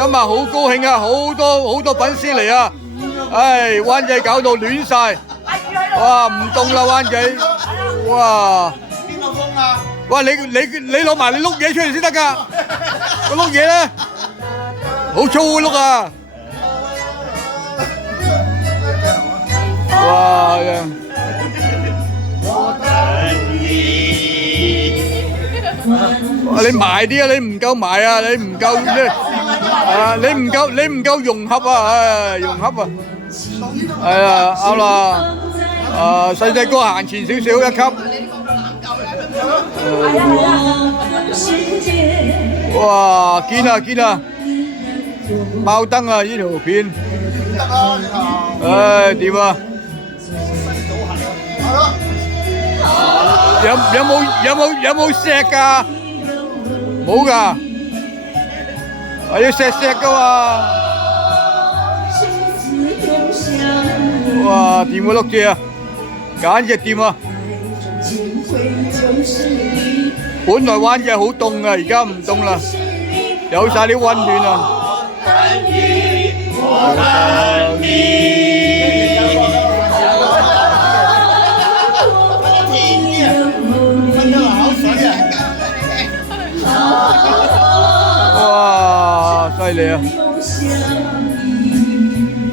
今日好高興啊，好多粉絲嚟啊！唉，灣仔搞到亂晒，哇唔凍啦灣仔，哇！邊個風啊？哇你攞埋你碌嘢出嚟先得㗎，個碌嘢咧好粗個碌啊！哇！你埋啲啊！你唔夠埋啊！你唔夠咩？啊！你唔夠融合啊！唉，融合啊！係啊，啱啦！啊，細細個行前少少一級。哇！堅啊！爆燈啊！呢條片。唉，點啊？有冇錫㗎？冇㗎，我要錫㗎嘛！哇，掂個碌蔗啊，簡直掂啊！本來灣仔好凍啊，而家唔凍啦，有晒啲溫暖啊！哇，犀利啊！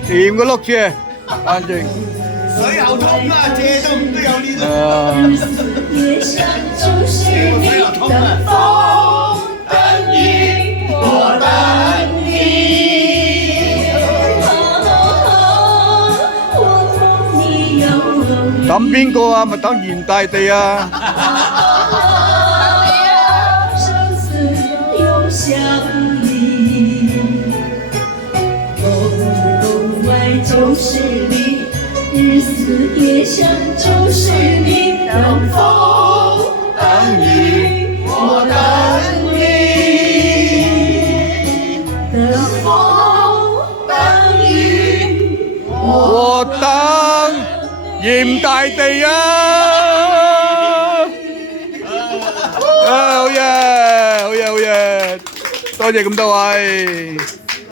掂個碌蔗，簡直。水喉通啊，蔗都有呢度。水喉通啊！等邊個啊？咪等炎大地啊！就是你，日思夜想就是你，等风等雨我等你，等风等雨我等炎大地啊！好嘢，多謝咁多位。